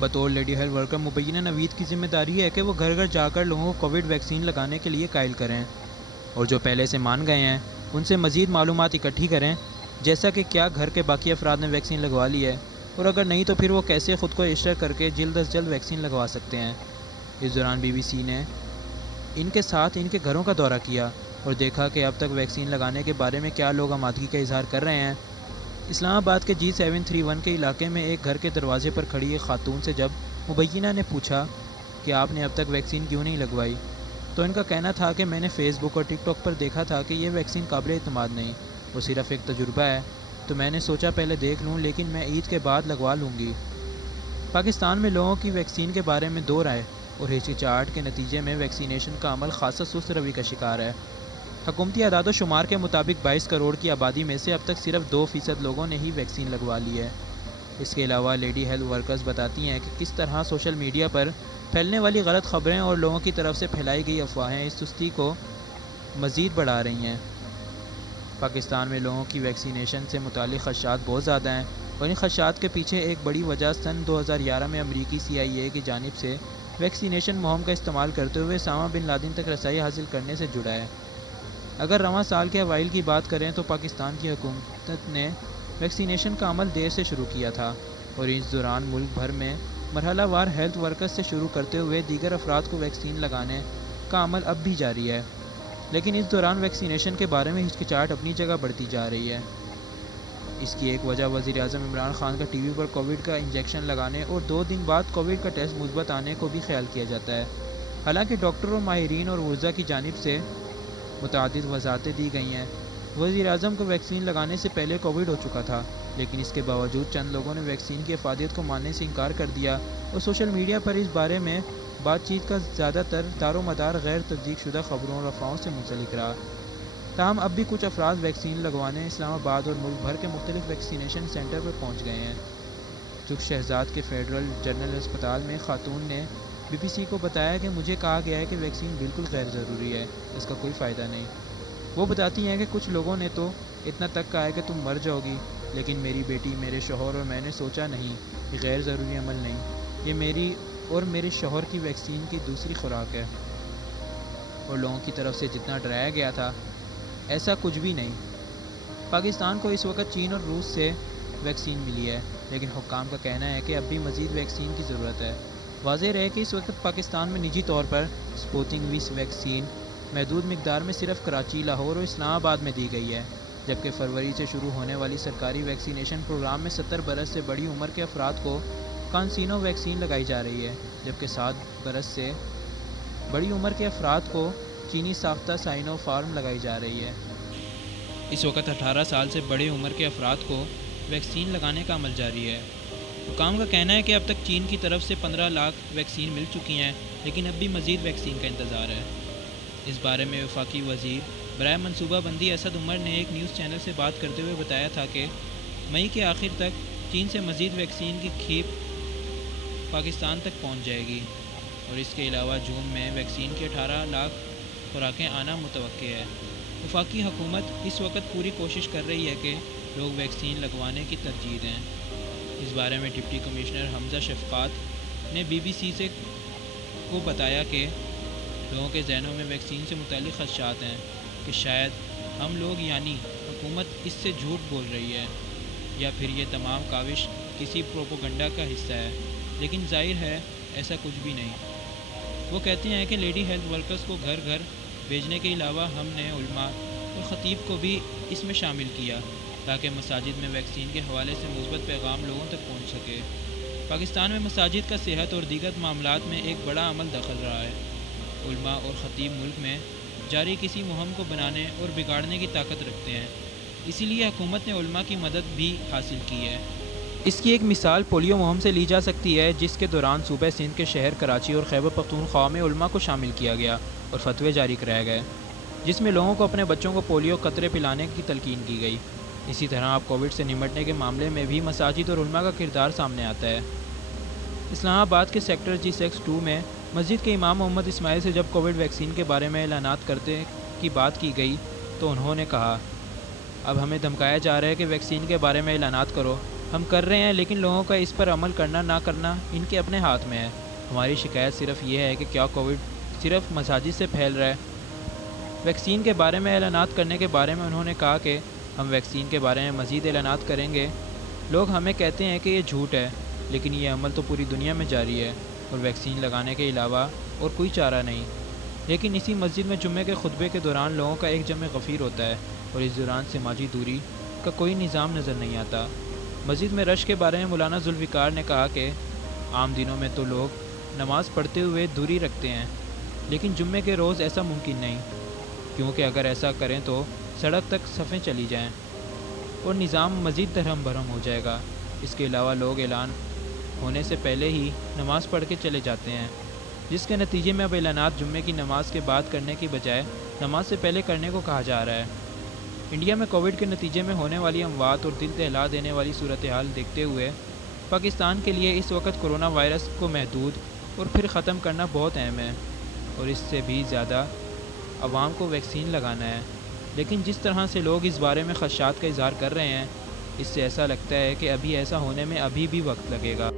بطور lady health worker مبینہ نوید کی ذمہ داری ہے کہ وہ گھر گھر جا کر لوگوں کو کووڈ ویکسین لگانے کے لیے قائل کریں، اور جو پہلے سے مان گئے ہیں ان سے مزید معلومات اکٹھی کریں، جیسا کہ کیا گھر کے باقی افراد نے ویکسین لگوا لی ہے، اور اگر نہیں تو پھر وہ کیسے خود کو رجسٹر کر کے جلد از جلد ویکسین لگوا سکتے ہیں۔ اس دوران بی بی سی نے ان کے ساتھ ان کے گھروں کا دورہ کیا اور دیکھا کہ اب تک ویکسین لگانے کے بارے میں کیا لوگ آمادگی کا اظہار کر رہے ہیں۔ اسلام آباد کے G731 کے علاقے میں ایک گھر کے دروازے پر کھڑی ایک خاتون سے جب مبینہ نے پوچھا کہ آپ نے اب تک ویکسین کیوں نہیں لگوائی، تو ان کا کہنا تھا کہ میں نے فیس بک اور ٹک ٹاک پر دیکھا تھا کہ یہ ویکسین قابل اعتماد نہیں، وہ صرف ایک تجربہ ہے، تو میں نے سوچا پہلے دیکھ لوں، لیکن میں عید کے بعد لگوا لوں گی۔ پاکستان میں لوگوں کی ویکسین کے بارے میں دو رائے اور ہچکچاہٹ کے نتیجے میں ویکسینیشن کا عمل خاصا سست روی کا شکار ہے۔ حکومتی اعداد و شمار کے مطابق 22 کروڑ کی آبادی میں سے اب تک صرف 2% لوگوں نے ہی ویکسین لگوا لی ہے۔ اس کے علاوہ لیڈی ہیلتھ ورکرز بتاتی ہیں کہ کس طرح سوشل میڈیا پر پھیلنے والی غلط خبریں اور لوگوں کی طرف سے پھیلائی گئی افواہیں اس سستی کو مزید بڑھا رہی ہیں۔ پاکستان میں لوگوں کی ویکسینیشن سے متعلق خدشات بہت زیادہ ہیں، اور ان خدشات کے پیچھے ایک بڑی وجہ سن 2011 میں امریکی CIA کی جانب سے ویکسینیشن مہم کا استعمال کرتے ہوئے اسامہ بن لادن تک رسائی حاصل کرنے سے جڑا ہے۔ اگر رواں سال کے اوائل کی بات کریں تو پاکستان کی حکومت نے ویکسینیشن کا عمل دیر سے شروع کیا تھا، اور اس دوران ملک بھر میں مرحلہ وار ہیلتھ ورکرز سے شروع کرتے ہوئے دیگر افراد کو ویکسین لگانے کا عمل اب بھی جاری ہے، لیکن اس دوران ویکسینیشن کے بارے میں ہچکچاہٹ اپنی جگہ بڑھتی جا رہی ہے۔ اس کی ایک وجہ وزیر اعظم عمران خان کا ٹی وی پر کووڈ کا انجیکشن لگانے اور 2 دن بعد کووڈ کا ٹیسٹ مثبت آنے کو بھی خیال کیا جاتا ہے۔ حالانکہ ڈاکٹروں، ماہرین اور وزراء کی جانب سے متعدد وضاحتیں دی گئی ہیں۔ وزیر اعظم کو ویکسین لگانے سے پہلے کووڈ ہو چکا تھا، لیکن اس کے باوجود چند لوگوں نے ویکسین کی افادیت کو ماننے سے انکار کر دیا، اور سوشل میڈیا پر اس بارے میں بات چیت کا زیادہ تر دار و مدار غیر تصدیق شدہ خبروں اور افواہوں سے منسلک رہا۔ تاہم اب بھی کچھ افراد ویکسین لگوانے اسلام آباد اور ملک بھر کے مختلف ویکسینیشن سینٹر پر پہنچ گئے ہیں۔ چک شہزاد کے فیڈرل جنرل ہسپتال میں خاتون نے BBC کو بتایا کہ مجھے کہا گیا ہے کہ ویکسین بالکل غیر ضروری ہے، اس کا کوئی فائدہ نہیں۔ وہ بتاتی ہیں کہ کچھ لوگوں نے تو اتنا تک کہا ہے کہ تم مر جاؤ گی، لیکن میری بیٹی، میرے شوہر اور میں نے سوچا نہیں، یہ غیر ضروری عمل نہیں، یہ میری اور میرے شوہر کی ویکسین کی دوسری خوراک ہے، اور لوگوں کی طرف سے جتنا ڈرایا گیا تھا ایسا کچھ بھی نہیں۔ پاکستان کو اس وقت چین اور روس سے ویکسین ملی ہے، لیکن حکام کا کہنا ہے کہ اب بھی مزید ویکسین کی ضرورت ہے۔ واضح رہے کہ اس وقت پاکستان میں نجی طور پر سپوتنک وی ویکسین محدود مقدار میں صرف کراچی، لاہور اور اسلام آباد میں دی گئی ہے، جبکہ فروری سے شروع ہونے والی سرکاری ویکسینیشن پروگرام میں 70 برس سے بڑی عمر کے افراد کو کانسینو ویکسین لگائی جا رہی ہے، جبکہ 7 برس سے بڑی عمر کے افراد کو چینی ساختہ سائنو فارم لگائی جا رہی ہے۔ اس وقت 18 سال سے بڑے عمر کے افراد کو ویکسین لگانے کا عمل جاری ہے۔ حکام کا کہنا ہے کہ اب تک چین کی طرف سے 15 لاکھ ویکسین مل چکی ہیں، لیکن اب بھی مزید ویکسین کا انتظار ہے۔ اس بارے میں وفاقی وزیر برائے منصوبہ بندی اسد عمر نے ایک نیوز چینل سے بات کرتے ہوئے بتایا تھا کہ مئی کے آخر تک چین سے مزید ویکسین کی کھیپ پاکستان تک پہنچ جائے گی، اور اس کے علاوہ جون میں ویکسین کی 18 لاکھ خوراکیں آنا متوقع ہے۔ وفاقی حکومت اس وقت پوری کوشش کر رہی ہے کہ لوگ ویکسین لگوانے کی ترجیح دیں۔ اس بارے میں ڈپٹی کمشنر حمزہ شفقات نے BBC کو بتایا کہ لوگوں کے ذہنوں میں ویکسین سے متعلق خدشات ہیں کہ شاید ہم لوگ یعنی حکومت اس سے جھوٹ بول رہی ہے، یا پھر یہ تمام کاوش کسی پروپیگنڈا کا حصہ ہے، لیکن ظاہر ہے ایسا کچھ بھی نہیں۔ وہ کہتے ہیں کہ لیڈی ہیلتھ ورکرز کو گھر گھر بھیجنے کے علاوہ ہم نے علماء اور خطیب کو بھی اس میں شامل کیا تاکہ مساجد میں ویکسین کے حوالے سے مثبت پیغام لوگوں تک پہنچ سکے۔ پاکستان میں مساجد کا صحت اور دیگر معاملات میں ایک بڑا عمل دخل رہا ہے۔ علماء اور خطیب ملک میں جاری کسی مہم کو بنانے اور بگاڑنے کی طاقت رکھتے ہیں، اسی لیے حکومت نے علماء کی مدد بھی حاصل کی ہے۔ اس کی ایک مثال پولیو مہم سے لی جا سکتی ہے، جس کے دوران صوبہ سندھ کے شہر کراچی اور خیبر پختونخوا میں علماء کو شامل کیا گیا اور فتوے جاری کرائے گئے، جس میں لوگوں کو اپنے بچوں کو پولیو قطرے پلانے کی تلقین کی گئی۔ اسی طرح اب کووڈ سے نمٹنے کے معاملے میں بھی مساجد اور علماء کا کردار سامنے آتا ہے۔ اسلام آباد کے سیکٹر G6-2 میں مسجد کے امام محمد اسماعیل سے جب کووڈ ویکسین کے بارے میں اعلانات کرنے کی بات کی گئی تو انہوں نے کہا، اب ہمیں دھمکایا جا رہا ہے کہ ویکسین کے بارے میں اعلانات کرو، ہم کر رہے ہیں، لیکن لوگوں کا اس پر عمل کرنا نہ کرنا ان کے اپنے ہاتھ میں ہے۔ ہماری شکایت صرف یہ ہے کہ کیا کووڈ صرف مساجد سے پھیل رہا ہے؟ ویکسین کے بارے میں اعلانات کرنے کے بارے میں انہوں نے کہا کہ ہم ویکسین کے بارے میں مزید اعلانات کریں گے۔ لوگ ہمیں کہتے ہیں کہ یہ جھوٹ ہے، لیکن یہ عمل تو پوری دنیا میں جاری ہے اور ویکسین لگانے کے علاوہ اور کوئی چارہ نہیں۔ لیکن اسی مسجد میں جمعے کے خطبے کے دوران لوگوں کا ایک جمع غفیر ہوتا ہے اور اس دوران سماجی دوری کا کوئی نظام نظر نہیں آتا۔ مسجد میں رش کے بارے میں مولانا ذوالفقار نے کہا کہ عام دنوں میں تو لوگ نماز پڑھتے ہوئے دوری رکھتے ہیں، لیکن جمعے کے روز ایسا ممکن نہیں، کیونکہ اگر ایسا کریں تو سڑک تک صفیں چلی جائیں اور نظام مزید درہم بھرم ہو جائے گا۔ اس کے علاوہ لوگ اعلان ہونے سے پہلے ہی نماز پڑھ کے چلے جاتے ہیں، جس کے نتیجے میں اب اعلانات جمعے کی نماز کے بعد کرنے کی بجائے نماز سے پہلے کرنے کو کہا جا رہا ہے۔ انڈیا میں کووڈ کے نتیجے میں ہونے والی اموات اور دل دہلا دینے والی صورتحال دیکھتے ہوئے پاکستان کے لیے اس وقت کرونا وائرس کو محدود اور پھر ختم کرنا بہت اہم ہے، اور اس سے بھی زیادہ عوام کو ویکسین لگانا ہے۔ لیکن جس طرح سے لوگ اس بارے میں خدشات کا اظہار کر رہے ہیں، اس سے ایسا لگتا ہے کہ ابھی ایسا ہونے میں ابھی بھی وقت لگے گا۔